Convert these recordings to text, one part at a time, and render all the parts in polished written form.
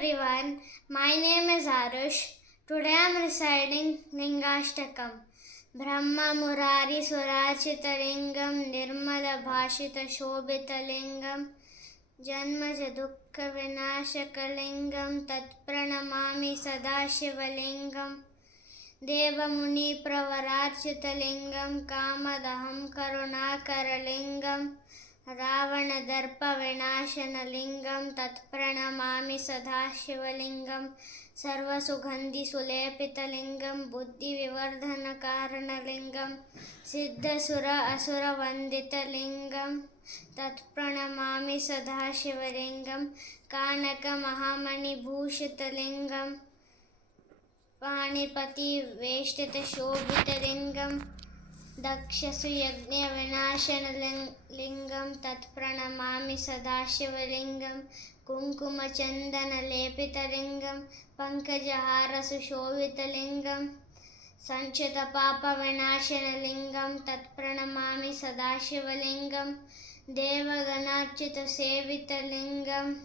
everyone, my name is Arush. Today I am reciting Lingashtakam. Brahma Murari Surachita Lingam Nirmala Bhashita Shobhita Lingam Janmaja Dukkha Vinashaka Lingam Tat Pranamami Sadashiva Lingam Deva Muni Pravarachita Lingam Kamadaham Karunakara Lingam Ravana Darpa Vinashana Lingam Tat Pranamami Sadashiva Lingam Sarva Sugandhi Sulepita Lingam Buddhi Vivardhana Karana Lingam Siddha Sura Asura Vandita Lingam Tat Pranamami Sadashiva Lingam Kanaka Mahamani Bhushita Lingam Panipati Veshtita Shobhita Lingam Dakshasu Yagnya Vinashana Lingam Tat Pranamami Sadashiva Lingam Kumkuma Chandana Lepita Lingam Pankajahara Sushobhita Lingam Sanchita Papa Vinashana Lingam Tat Pranamami Sadashiva Lingam Deva Ganarchita Sevita Lingam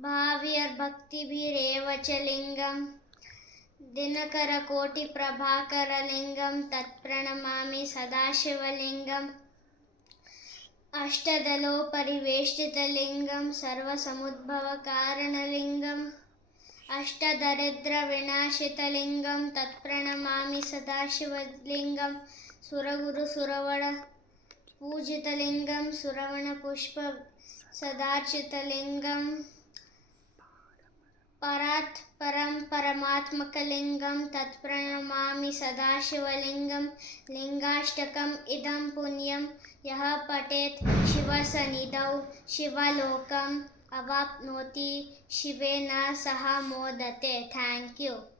Bhavir Bhakti Bhirevacha Lingam Dinakara Koti Prabhakara Lingam Tat Pranamami Sadashiva Lingam Ashtadalo Pariveshtita Lingam Sarva Samudbhava Karana Lingam Ashtadaritra Vinashita Lingam Tat Pranamami Sadashiva Lingam Suraguru Suravada Pujita Lingam Suravana Pushpa Sadarchita Lingam Parat Param Paramatmaka Lingam Tat Pranamami Sadashiva Lingam Lingashtakam Idam Punyam Yaha Patet Shiva Sanidau Shiva Lokam Avapnoti Shivena Saha Modate. Thank you.